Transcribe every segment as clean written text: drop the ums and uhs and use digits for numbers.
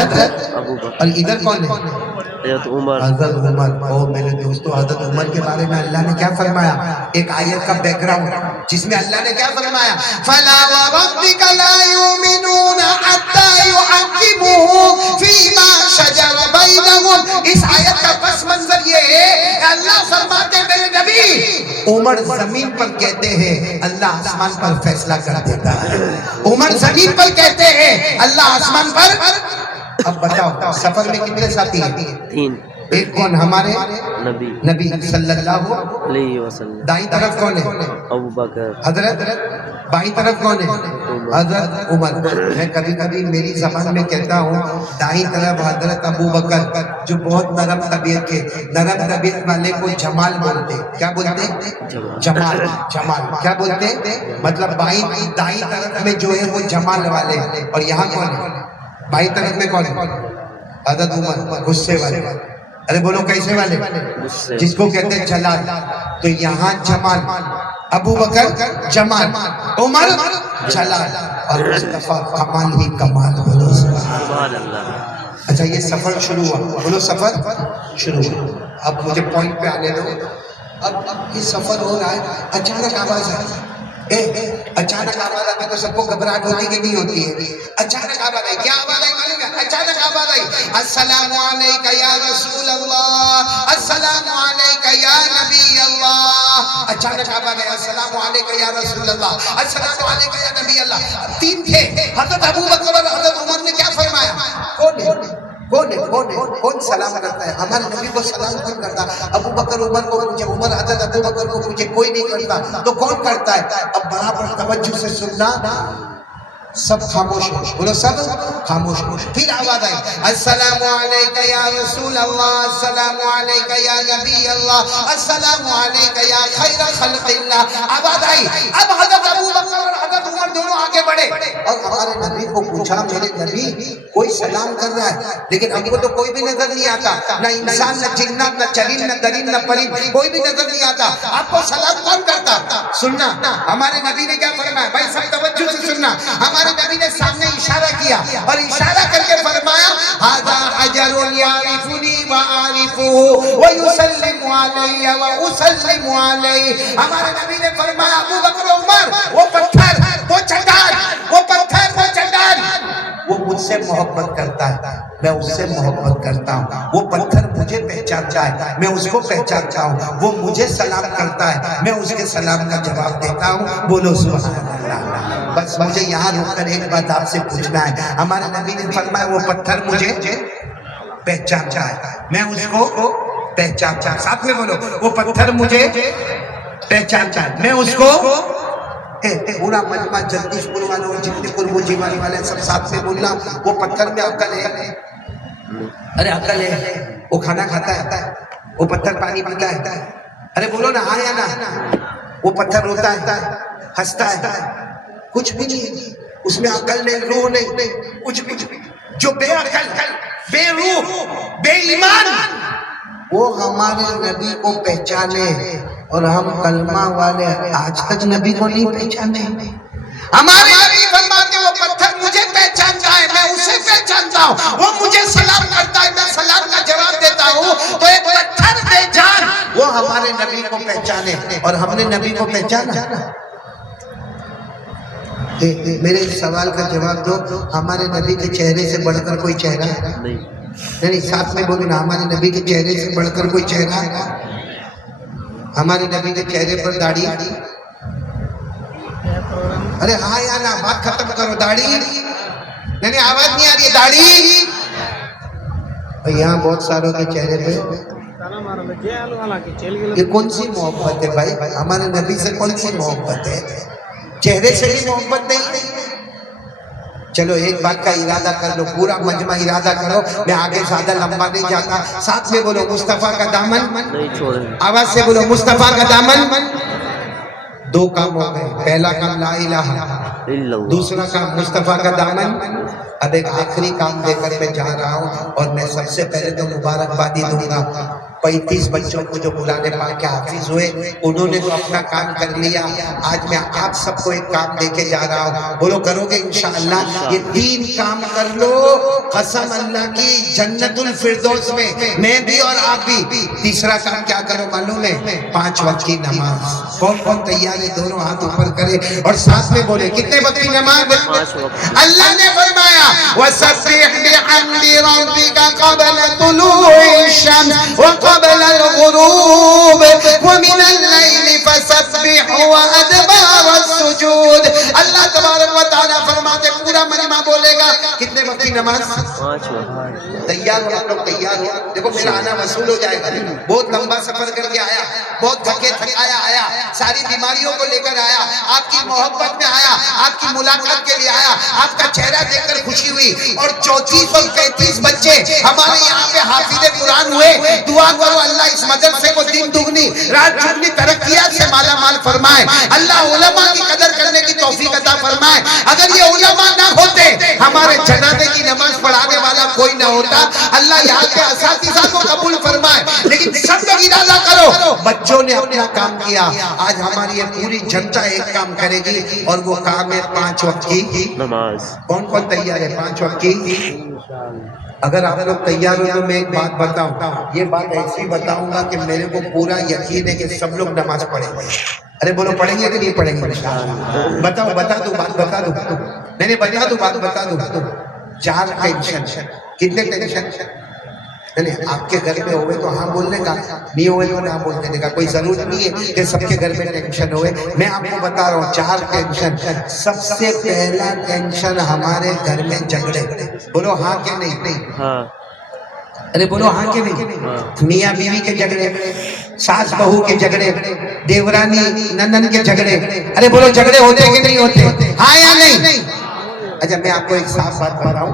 حضرت ابو بکر، اور ادھر کون ہے؟ حضرت عمر، حضرت عمر. او میرے دوستو، حضرت عمر کے بارے میں اللہ نے کیا فرمایا؟ ایک آیت کا بیک گراؤنڈ جس میں اللہ نے کیا فرمایا؟ فَلَا وَرَبِّكَ لَا يُؤْمِنُونَ حَتَّى يُحَكِّمُوكَ فِيمَا شَجَرَ بَيْنَهُمْ. اس آیت کا پس منظر یہ ہے، اللہ فرماتے ہیں میرے نبی، عمر زمین پر کہتے ہیں اللہ آسمان پر فیصلہ کر دیتا ہے. عمر زمین پر کہتے ہیں اللہ آسمان پر. اب بتاؤ سفر میں کتنے ساتھی ہیں؟ 3 ایک کون؟ ہمارے نبی نبی صلی اللہ. علیہ وسلم، دائیں طرف کون ہے؟ ابو بکر، حضرت. بائیں طرف کون ہے؟ حضرت عمر. میں کبھی کبھی میری زبان میں کہتا ہوں دائیں طرف حضرت ابو بکر جو بہت نرم طبیعت کے، نرم طبیعت والے کو جمال بولتے. کیا بولتے؟ جمال. جمال کیا بولتے؟ مطلب دائیں طرف میں جو ہے وہ جمال والے، اور یہاں کون ہے؟ بائیں طرف میں کون ہے؟ حضرت عمر غصے والے. ارے بولو کیسے والے؟ جس کو کہتے ہیں جلال. تو یہاں جمال، ابو بکر جمال، عمر جلال، اور مصطفیٰ کمال ہی کمال. بولو سبحان اللہ. اچھا یہ سفر شروع ہوا. بولو سفر شروع ہوا. اب مجھے پوائنٹ پہ آنے دو. اب یہ سفر ہو رہا ہے، اچانک آواز آئی. اچانک آواز آئی تو سب کو گھبراہٹ ہوتی کہ نہیں ہوتی ہے؟ اچانک آواز آئی. کیا آواز آئی معلوم ہے؟ اچانک آواز آئی، السلام علیکہ یا رسول اللہ، السلام علیکہ یا نبی اللہ. اچانک آواز آئی السلام علیکہ یا رسول اللہ، السلام علیکہ یا نبی اللہ. 3 تھے. حضرت ابو بکر اور حضرت عمر نے کیا فرمایا؟ کون ہے؟ کون ہے؟ کون ہے؟ کون سلام کرتا ہے؟ ہمارے نبی کو سلام کون کرتا؟ ابو بکر عمر کو پوچھے، عمر حضرت ابو بکر کو پوچھے، کوئی نہیں کرتا. تو کون کرتا ہے؟ اب برابر توجہ سے سننا. سب خاموش ہو. بولو سب خاموش ہو. پھر آواز آئی السلام علیکہ یا رسول اللہ، السلام علیکہ یا نبی اللہ، السلام علیکہ یا خیر خلق اللہ. آواز آئی. اب حضرت ابو بکر اور حضرت عمر دونوں آگے بڑھے اور ہمارے نبی کو پوچھا، میرے نبی کوئی سلام کر رہا ہے لیکن ہم کو تو کوئی بھی نظر نہیں آتا، نہ انسان، نہ جنات، نہ چرند، نہ درند، نہ پرند، کوئی بھی نظر نہیں آتا. آپ کو سلام کون کرتا؟ سننا ہمارے نبی نے کیا فرمایا. بھائی سب توجہ سے سننا. ہمارے نبی نے سامنے اشارہ کیا اور اشارہ کر کے فرمایا ھذا حجر یعرفنی واعرفہ ویسلم علی واسلم علیہ. ہمارے نبی نے فرمایا ابو بکر و عمر، وہ پتھر، وہ چٹان، وہ پتھر، وہ چٹان، وہ مجھ سے محبت کرتا ہے، میں اس سے محبت کرتا ہوں. وہ پتھر مجھے پہچانتا ہے، میں اس کو پہچانتا ہوں. وہ مجھے سلام کرتا ہے، میں اس کے سلام کا جواب دیتا ہوں. بولو سبحان اللہ. بس مجھے یہاں رک کر ایک بات آپ سے پوچھنا ہے. ہمارے نبی نے فرمایا وہ پتھر مجھے پہچانتا ہے، میں اس کو پہچانتا ہوں. ساتھ میں بولو وہ پتھر مجھے پہچانتا ہے، میں اس کو. پورا مجمع جلدی اسکول والوں جتنے قرب جیوانی والے سب ساتھ میں بولنا. وہ پتھر میں عقل ہے؟ ارے عقل ہے. وہ کھانا کھاتا ہے؟ وہ پتھر پانی پیتا ہے؟ ارے بولو نا ہاں یا نا. وہ پتھر روتا ہے، ہنستا ہے؟ کچھ بھی نہیں. اس میں عقل نہیں، روح نہیں، کچھ بھی. جو بے عقل، بے روح، بے ایمان، وہ ہمارے نبی کو پہچانے اور ہم کلمہ والے آج تک نبی کو نہیں پہچانے. ہمارے نبی فرماتے وہ پتھر مجھے پہچانتا ہے، میں اسے پہچانتا ہوں. وہ مجھے سلام کرتا ہے، میں سلام کا جواب دیتا ہوں. تو ایک پتھر بے جان وہ ہمارے نبی کو پہچانے اور ہم نے نبی کو پہچانا. میرے سوال کا جواب دو. ہمارے نبی کے چہرے سے بڑھ کر کوئی چہرہ ہے؟ نہیں. ساتھ میں بولو نا ہمارے نبی کے چہرے سے بڑھ کر کوئی چہرہ ہے؟ ہمارے نبی کے چہرے پر داڑھی. ارے ہاں یا نا، بات ختم کرو. داڑھی نہیں، آواز نہیں آ رہی ہے. داڑھی یہاں بہت ساروں کے چہرے پہ. یہ کون سی محبت ہے بھائی؟ ہمارے نبی سے کون سی محبت ہے؟ چہرے سے بھی محبت نہیں. چلو ایک بات کا ارادہ کر لو، پورا مجمع ارادہ کرو. میں آگے زیادہ لمبا نہیں جاتا. ساتھ میں بولو مصطفیٰ کا دامن نہیں چھوڑیں گے. آواز سے بولو مصطفیٰ کا دامن. 2 کام ہو گئے. پہلا کام لا الہ الا اللہ. دوسرا کام مصطفیٰ کا دامن. اب ایک آخری کام دے کر میں جا رہا ہوں اور میں سب سے پہلے تو مبارکبادی دوں گا 35 بچوں کو جو قرآن پاک کے حافظ ہوئے انہوں نے تو اپنا کام کر لیا. آج میں آپ سب کو ایک کام دے کے جا رہا ہوں, بولو کرو گے انشاءاللہ؟ یہ 3 کام کر لو, قسم اللہ کی جنت الفردوس میں بھی اور آپ بھی. تیسرا کام کیا کرو معلوم ہے؟ 5 وقت کی نماز. کون کون تیار ہے؟ دونوں ہاتھ اوپر کرے اور ساتھ میں بولے کتنے وقت کی نماز؟ 5 وقت. اللہ نے فرمایا وَسَبِّحْ بِحَمْدِ رَبِّكَ قَبْلَ طُلُوعِ الشَّمْسِ وَقَبْلَ الْغُرُوبِ وَمِنَ اللَّيْلِ فَسَبِّحْهُ وَأَدْبَارَ السُّجُودِ. اللہ تبارک و تعالیٰ فرماتے پورا مجمع بولے گا کتنے وقت کی نماز؟ 5 وقت. تیار ہو آپ لوگ؟ تیار ہو؟ دیکھو میرا آنا وصول ہو جائے گا. بہت لمبا سفر کر کے آیا, بہت تھکے تھکایا آیا, ساری بیماریوں کو لے کر آیا, آپ کی محبت میں آیا, آپ کی ملاقات کے لیے آیا, آپ کا چہرہ دیکھ کر خوشی ہوئی. اور 34 اور 35 بچے ہمارے یہاں پہ حافظ قرآن ہوئے. دعا کرو اللہ اس مدرسے کو دن دگنی رات چگنی ترقیات سے مالا مال فرمائے. اللہ علماء کی قدر کرنے کی توفیق عطا فرمائے. اگر یہ علماء نہ ہوتے ہمارے جنازے کی نماز پڑھانے والا کوئی نہ ہوتا. اللہ یہاں کے اساتذہ کو قبول فرمائے. لیکن سب لوگ ارادہ کرو, بچوں نے اپنا کام کیا, آج ہماری یہ پوری جنتا ایک کام کرے گی اور وہ کام ہے 5 وقت کی نماز. کون کون تیار ہے 5 وقت کی؟ اگر آپ لوگ تیار ہو تو میں ایک بات بتاؤں, یہ بات ایسی بتاؤں گا کہ میرے کو پورا یقین ہے کہ سب لوگ نماز پڑھیں گے. ارے بولو پڑھیں گے کہ نہیں پڑھیں گے؟ بتاؤ, بتا دو بات, بتا دو. نہیں بتا دو بات, بتا دو. 4 ٹینشن. کتنے ٹینشن؟ نہیں آپ کے گھر میں ہوئے تو ہاں بولنے کا, نہیں ہوئے تو نہ بول دینے کا. کوئی ضرورت نہیں ہے کہ سب کے گھر میں ٹینشن ہوئے. میں آپ کو بتا رہا ہوں 4 ٹینشن. سب سے پہلا ٹینشن ہمارے گھر میں جھگڑے. بولو ہاں کہ نہیں؟ ہاں. ارے بولو ہاں کہ نہیں؟ میاں بیوی کے جھگڑے, ساس بہو کے جھگڑے, دیورانی ننن کے جھگڑے. ارے بولو جھگڑے ہوتے کہ نہیں ہوتے؟ ہاں یا نہیں؟ اچھا میں آپ کو ایک صاف بات بتاؤں,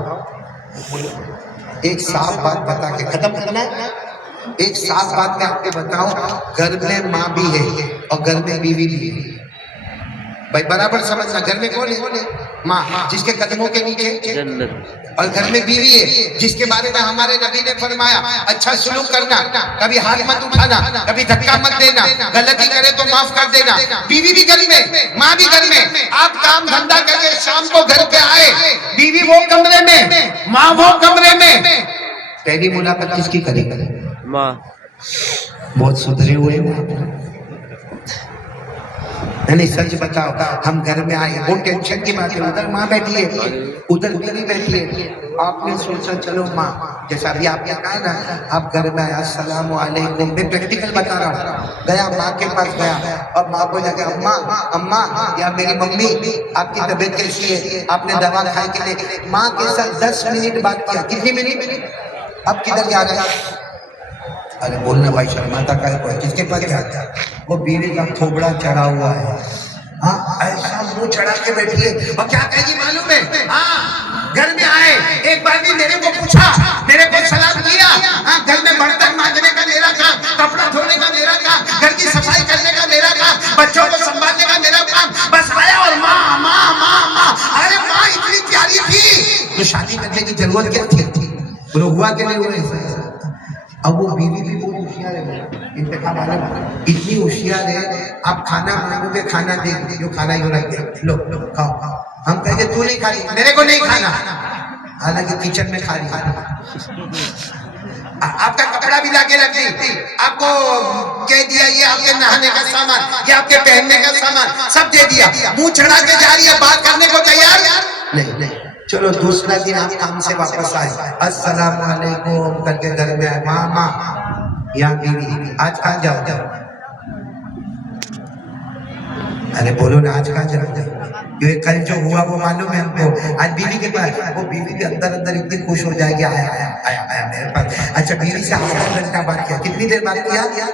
ایک صاف بات بتا کے ختم کرنا ہے. ایک صاف بات میں آپ کو بتاؤں, گھر میں ماں بھی ہے اور گھر میں بیوی بھی ہے. بھائی برابر سمجھنا, گھر میں کون ہے؟ ماں جس کے قدموں کے نیچے جنت. اور گھر میں بیوی ہے جس کے بارے میں ہمارے نبی نے فرمایا اچھا سلوک کرنا, کبھی ہاتھ مت اٹھانا, کبھی دھکا مت دینا, غلطی کرے تو معاف کر دینا. بیوی بھی گھر میں, ماں بھی گھر میں. آپ کام دھندا کر کے شام کو گھر پہ آئے, بیوی وہ کمرے میں, ماں وہ کمرے میں. پہلی ملاقات کس کی کرے گا؟ ماں. بہت سدھرے ہوئے ہیں. نہیں سچ بتاؤ, ہم گھر میں آئے, وہ ٹینشن کی بات ہے, ادھر ماں بیٹھی ہے, ادھر بیوی بیٹھی ہے. آپ نے سوچا چلو ماں, جیسا ابھی آپ نے کہا نا, آپ گھر میں آئے السلام علیکم, میں پریکٹیکل بتا رہا ہوں. گیا ماں کے پاس گیا اور ماں کو جا کے اماں یا میری ممی آپ کی طبیعت کیسی ہے, آپ نے دوا کھائی کہ نہیں؟ ماں کے ساتھ 10 منٹ بات کیا. کتنی منٹ؟ اب کدھر جا رہا ہے؟ ارے بولنا بھائی, شرماتا کا ہے کوئی, کس کے پاس جاتا ہے؟ وہ بیوی کا تھوبڑا چڑھا ہوا ہے, ہاں ایسا منہ چڑھا کے بیٹھی ہے. اور کیا کہے گی معلوم ہے؟ ہاں گھر میں آئے, ایک بار بھی میرے کو پوچھا, میرے کو سلام کیا. ہاں گھر میں برتن مانجنے کا میرا کام, کپڑا دھونے کا میرا کام, گھر کی صفائی کرنے کا میرا کام, بچوں کو سنبھالنے کا میرا کام. بس آیا اور ماں ماں ماں ماں. ارے ماں اتنی پیاری تھی تو شادی کرنے کی ضرورت کیا تھی؟ بولو ہوا کہ نہیں ہوا؟ اب وہ بیوی بھی بہت ہوشیار ہے, انتخاب والے اتنی ہوشیار ہے, آپ کھانا مانگو گے کھانا دے گے, جو کھانا ہی رکھ دے, لو کھاؤ. ہم کہیں گے تو نہیں کھا رہی, میرے کو نہیں کھانا, حالانکہ کچن میں کھا رہی. آپ کا کپڑا بھی لا کے رکھ دی, آپ کو کہہ دیا یہ آپ کے نہانے کا سامان, یہ آپ کے پہننے کا سامان, سب دے دیا. منہ چڑھا کے جا رہی ہے, بات کرنے کو تیار نہیں. چلو دوسرا دن آپ کام سے واپس آئے, السلام علیکم کر کے گھر میں آئے, ماں یا بیوی آج کہاں جاؤ؟ ارے بولو نا, آج کہاں جاؤ؟ کیونکہ کل جو ہوا وہ معلوم ہے ہم کو. آج بیوی کے پاس, وہ بیوی کے اندر اتنی خوش ہو جائے گی, آیا میرے پاس. اچھا بیوی سے آدھا گھنٹہ بات کیا, کتنی دیر بات کیا؟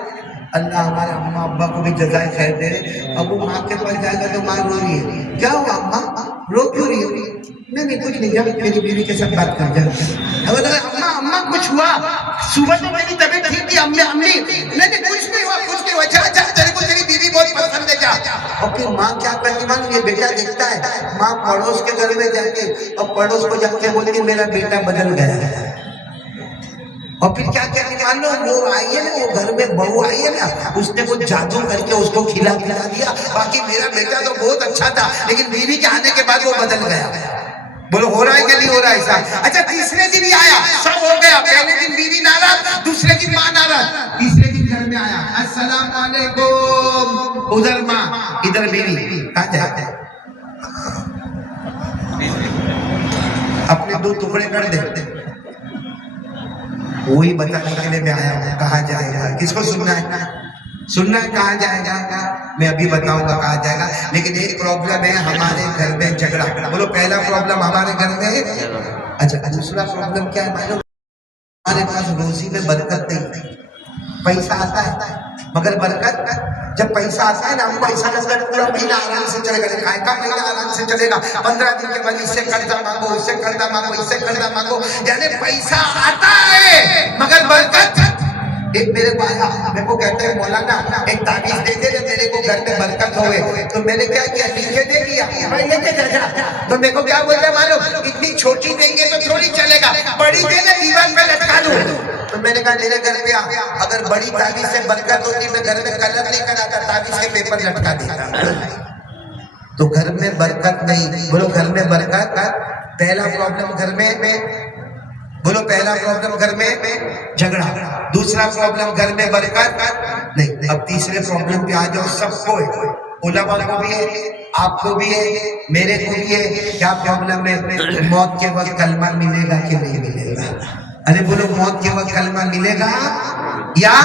اللہ ہمارے اماں ابا کو بھی جزائے خیر دے. اب وہ ماں کے پاس جائے گا تو ماں رو رہی ہے, کیا ہوا اماں رو کیوں رہی ہے؟ نہیں کچھ نہیں, جب میری بیوی کے ساتھ بات کر جائے. اماں کچھ ہوا؟ صبح تو میری طبیعت ٹھیک تھی, امی نہیں کچھ نہیں ہوا, کچھ نہیں ہوا. جا تیرے کو تیری بیوی بہت پسند ہے, جا. اور پھر ماں کیا کرتی مان, یہ بیٹا دیکھتا ہے, ماں پڑوس کے گھر میں جاتی اور پڑوس کو جا کے بولتی میرا بیٹا بدل گیا. اور پھر کیا کہتے ہیں معلوم، وہ آئی ہے نا، وہ گھر میں بہو آئی ہے نا، اس نے کچھ جادو کر کے اس کو کھلا دیا، باقی میرا بیٹا تو بہت اچھا تھا لیکن بیوی کے آنے کے بعد وہ بدل گیا. بولو ہو رہا ہے کہ نہیں ہو رہا ہے ایسا؟ اچھا تیسرے دن ہی آیا، سب ہو گیا، پہلے دن بیوی ناراض، دوسرے دن ماں ناراض، تیسرے دن گھر میں آیا، السلام علیکم، ادھر ماں ادھر بیوی، کہاں جاتے ہیں؟ اپنے دو ٹکڑے کر دے. وہی بتانے کے لیے میں آیا ہوں، کہاں جائے گا؟ کس کو سننا ہے؟ سننا ہے کہاں جائے گا؟ میں ابھی بتاؤں گا کہاں جائے گا. لیکن ایک پرابلم ہے ہمارے گھر میں، جھگڑا. بولو پہلا پرابلم ہمارے گھر میں ہے. اچھا دوسرا پرابلم کیا ہے معلوم؟ ہمارے پاس روزی میں برکت نہیں. پیسہ آتا ہے مگر برکت، جب پیسہ آتا ہے نا ہم کو ایسا لگتا ہے پورا مہینہ آرام سے چلے گا، کھائے کا مہینہ آرام سے چلے گا، 15 دن کے بعد اس سے قرضہ مانگو، اس سے قرضہ مانگو، اس سے قرضہ مانگو، یعنی پیسہ آتا ہے مگر برکت. ایک میرے کو آیا، میرے کو کہتا ہے مولانا ایک تعویذ دے دے میرے کو گھر میں برکت ہوئے. تو میں نے کیا کیا، لکھ کے دے دیا، بھائی لے کے جا. تو میرے کو کیا بولتا ہے معلوم، اتنی چھوٹی دیں گے تو تھوڑی چلے گا، بڑی دے دے دیوار پہ لٹکا دوں. تو میں نے کہا میرے گھر پہ اگر بڑی تعویذ سے برکت ہوتی میں گھر میں کلر نہیں کراتا، تعویذ کے پیپر لٹکا دیتا. تو گھر میں برکت نہیں. بولو گھر میں برکت. پہلا پرابلم گھر میں، بولو پہلا پرابلم گھر میں جھگڑا، دوسرا پرابلم گھر میں برکت نہیں. اب تیسرے پرابلم پہ آ جاؤ. سب کو ہے، علماء کو بھی ہے، آپ کو بھی ہے، میرے کو بھی ہے. کیا پرابلم ہے؟ موت کے وقت کلمہ ملے گا کہ نہیں ملے گا؟ ارے بولو موت کے وقت کلمہ ملے گا یا؟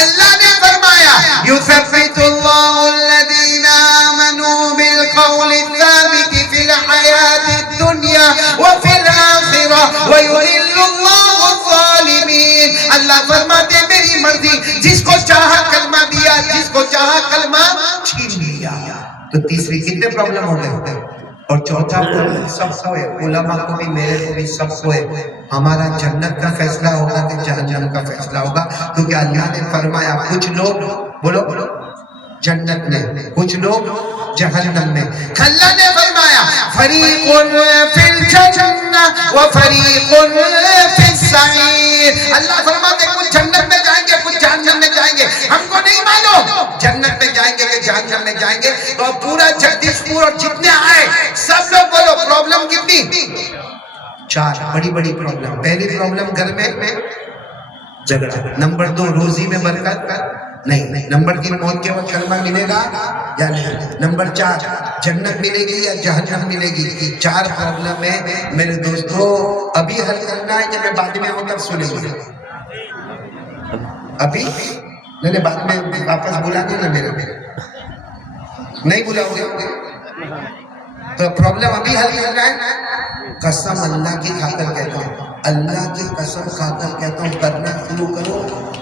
اللہ نے فرمایا یثبت اللہ الذین آمنوا بالقول الثابت فی الحیاۃ الدنیا وفی الآخرہ ویضل اللہ الظالمین. اللہ فرماتے میری مرضی، جس کو چاہا کلمہ دیا، جس کو چاہا کلمہ چھین لیا. تو تیسری کتنے پرابلم ہو گئے؟ اور چوتھا پرابلم سب کو ہے، علماء کو بھی، میرے کو بھی، سب کو ہے. ہمارا جنت کا فیصلہ ہوگا کہ جہنم کا فیصلہ ہوگا؟ کیونکہ اللہ نے فرمایا کچھ لوگ، بولو جنت میں، کچھ لوگ جہنم میں. اللہ نے فرمایا فریق فی الجنہ وفریق فی السعیر. اللہ فرماتے کچھ جنت میں جائیں گے، کچھ جہنم میں جائیں گے. ہم کو نہیں معلوم جنت میں جائیں گے کہ جہنم میں جائیں گے. تو پورا جگدیش پور اور جتنے آئے سب لوگ بولو پرابلم کتنی؟ 4 بڑی بڑی پرابلم. پہلی پرابلم گھر میں جھگڑا، نمبر 2 روزی میں برکت نہیں، نمبر 3 موت کے وقت کلمہ ملے گا یا نہیں، نمبر 4 جنت ملے گی یا جہنم ملے گی. 4 پرابلم ہے میرے دوستو. ابھی حل کرنا ہے کہ میں بعد میں آؤں تب سنیں گے؟ ابھی نہیں، بعد میں واپس بلا دینا میرے نہیں بلاؤ گے تو پرابلم ابھی حل کرنا ہے. قسم اللہ کی کھا کر کہتا ہوں، اللہ کی قسم کھا کر کہتا ہوں کرنا شروع کرو،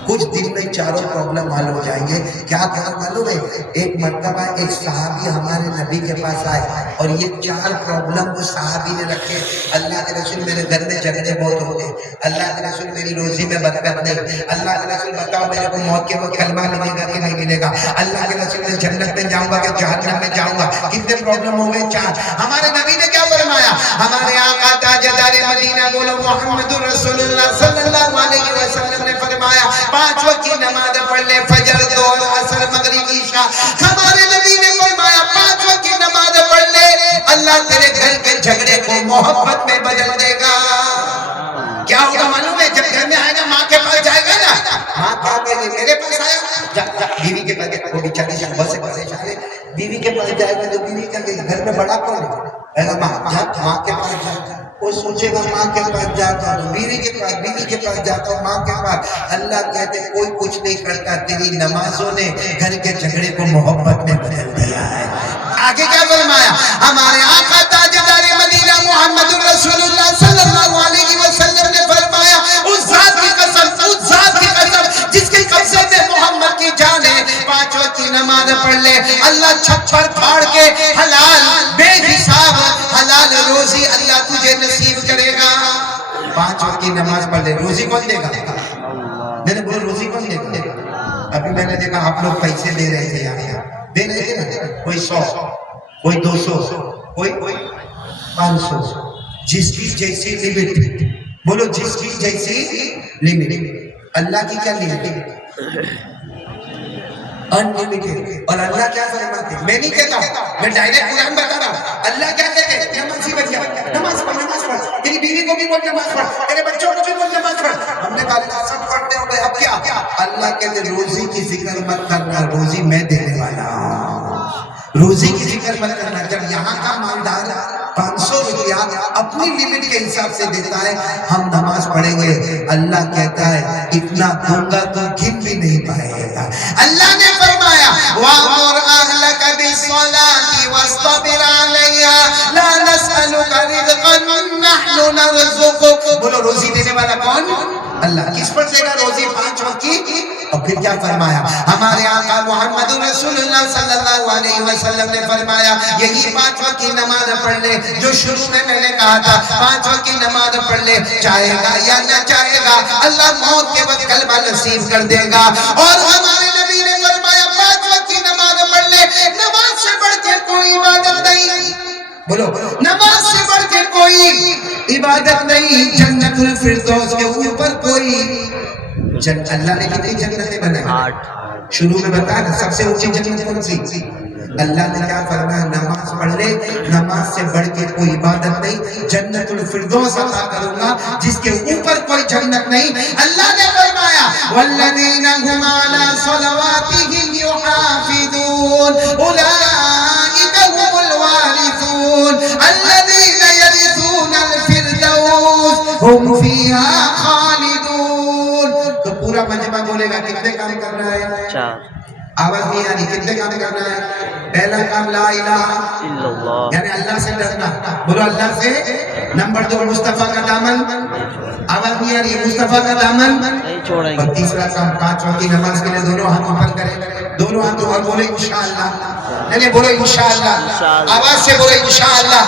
کچھ دن میں 4 پرابلم حل ہو جائیں گے. کیا کہا معلوم ہے؟ ایک مرتبہ ایک صحابی ہمارے نبی کے پاس آئے اور یہ 4 پرابلم وہ صحابی نے رکھے. اللہ کے رسول میرے گھر میں جھگڑے بہت ہوتے، اللہ کے رسول میری روزی میں برکت نہیں، اللہ کے رسول بتاؤ میرے کو موت کے وقت کلمہ ملے گا کہ نہیں ملے گا، اللہ کے رسول میں جنت میں جاؤں گا کہ جہنم میں جاؤں گا. کتنے پرابلم ہو گئے؟ 4. ہمارے نبی نے کیا فرمایا؟ ہمارے آقا تاجدار مدینہ بولو محمد رسول اللہ صلی اللہ علیہ وسلم نے فرمایا 5 وقت کی نماز پڑھ لے، فجر، ظہر، عصر، مغرب، عشاء. ہمارے نبی نے فرمایا 5 وقت کی نماز پڑھ لے، اللہ تیرے گھر کے جھگڑے کو محبت میں بدل دے گا. کیا ہوگا معلوم ہے؟ جب گھر میں آئے گا، ماں کے پاس جائے گا نا، ماں کہا کہ میرے پاس آیا، بیوی کے پاس وہ بیچاری صبح سے پریشان ہے، بیوی کے پاس جائے گا تو بیوی کا گھر میں بڑا کون ہے؟ ماں کے پاس جائے. وہ سوچے گا ماں کے پاس جاتا ہوں، بیوی کے پاس جاتا ہوں، ماں کے پاس. اللہ کہتے کوئی کچھ نہیں کرتا، تیری نمازوں نے گھر کے جھگڑے کو محبت میں بدل دیا ہے. آگے کیا فرمایا؟ ہمارے آقا تاجدار مدینہ محمد رسول اللہ صلی اللہ علیہ وسلم نے فرمایا اس ذات کی قسم جس کے قبضے میں محمد کی جان ہے، 5 وقت کی نماز پڑھ لے، اللہ چھپر پھاڑ کے حلال بے حساب حلال روزی اللہ تجھے نصیب کرے گا. 5 وقت کی نماز پڑھ لے، روزی کون دے گا؟ میں نے بولا روزی کون دے گا؟ ابھی میں نے دیکھا آپ لوگ پیسے دے رہے تھے، یہاں دے رہے تھے نا، کوئی 100، کوئی 200، کوئی 500، جس کی جیسی لمٹ. بولو جس کی جیسی لمٹ. اللہ کی کیا لمٹ؟ انلمیٹڈ. اور اللہ کیا فرماتے ہیں؟ میں نہیں کہتا ہوں، میں ڈائریکٹ قرآن بتا رہا ہوں. اللہ کیا کہتے ہیں؟ یا منصیب بچیا نماز پڑھ، نماز پڑھ، تیری بیوی کو بھی بول نماز پڑھ، تیرے بچوں کو بھی بول نماز پڑھ. ہم نے کہا سب پڑھتے ہو گئے، اب کیا؟ اللہ کہتے ہیں روزی کی فکر مت کرنا، روزی میں دینے والا ہوں. روزی کی فکر مت کرنا. جب یہاں کا مالدار 500 روپیہ اپنی لمٹ کے حساب سے دیتا ہے، ہم نماز پڑھیں گے، اللہ کہتا ہے اتنا دوں گا تو گن بھی نہیں پائے گا. اللہ نے فرمایا وَأْمُرْ أَهْلَكَ بِالصَّلَاةِ وَاصْطَبِرْ عَلَيْهَا لَا نَسْأَلُكَ رِزْقًا نَحْنُ نَرْزُقُكَ. بولو روزی دینے والا کون؟ اللہ. کس پر دے گا روزی؟ 5 وقت کی. اور پھر کیا فرمایا؟ ہمارے آقا محمد رسول اللہ صلی اللہ علیہ وسلم نے فرمایا یہی 5 وقت کی نماز پڑھ لے جو شروع میں نے کہا تھا. 5 وقت کی نماز پڑھ لے، چاہے گا یا نہ چاہے گا اللہ موت کے وقت قلبہ نصیب کر دے گا. اور ہمارے نبی نے فرمایا 5 وقت کی نماز پڑھ لے، نماز سے بڑھ کے کوئی عبادت نہیں. بولو نماز سے بڑھ کے کوئی عبادت نہیں. جنت الفردوس کے اوپر کوئی اللہ نے کتنی جنتیں بنائی؟ 8. شروع میں بتایا نا سب سے اونچی جنت کون سی؟ اللہ نے کیا فرمایا؟ نماز پڑھ لے، نماز سے بڑھ کے کوئی عبادت نہیں. جنت الفردوس عطا کروں گا جس کے اوپر کوئی جنت نہیں. اللہ نے فرمایا والذین هم علی صلواتهم یحافظون اولئک هم الوارثون الذین یرثون الفردوس هم فیہا خالدون. تو پورا مجمع بولے گا کتنے کام کرنا ہے؟ 4. آواز نہیں آ رہی. کتنے کام کرنا ہے؟ پہلا کام لا الہ الا اللہ، یعنی اللہ سے ڈرنا. بولو اللہ سے. نمبر 2 مصطفیٰ کا دامن. آواز نہیں آ رہی ہے؟ مصطفیٰ کا دامن نہیں چھوڑیں اور گے. تیسرا کام 5 وقت کی نماز کے لیے دونوں ہاتھ اوپر کریں، دونوں ہاتھ اوپر بولے انشاءاللہ. نہیں بولو انشاءاللہ. آواز سے بولو انشاءاللہ.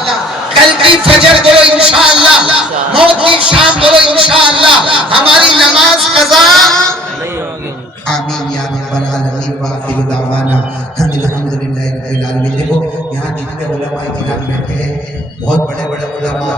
کل کی فجر بولو انشاءاللہ. موت کی شام بولو انشاءاللہ. ہماری نماز قضا نہیں ہوگی. آمین یا رب العالمین. وآخر دعوانا ان الحمدللہ رب العالمین. دیکھو یہاں جتنے علماء کرام بیٹھے ہیں بہت بڑے بڑے علماء